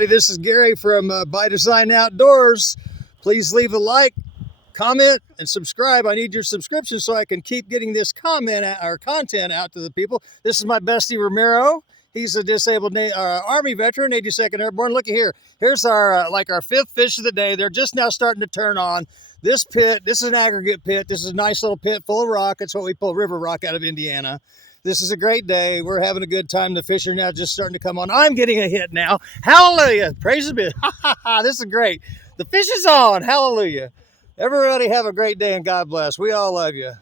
This is Gary from By Design Outdoors. Please leave a like, comment, and subscribe. I need your subscription so I can keep getting this content out to the people. This is my bestie Ramiro. He's a disabled Army veteran, 82nd Airborne. Looky here. Here's our our fifth fish of the day. They're just now starting to turn on. This pit, this is an aggregate pit. This is a nice little pit full of rock. It's what we pull river rock out of Indiana. This is a great day. We're having a good time. The fish are now just starting to come on. I'm getting a hit now. Hallelujah. Praise be. This is great. The fish is on. Hallelujah. Everybody have a great day and God bless. We all love you.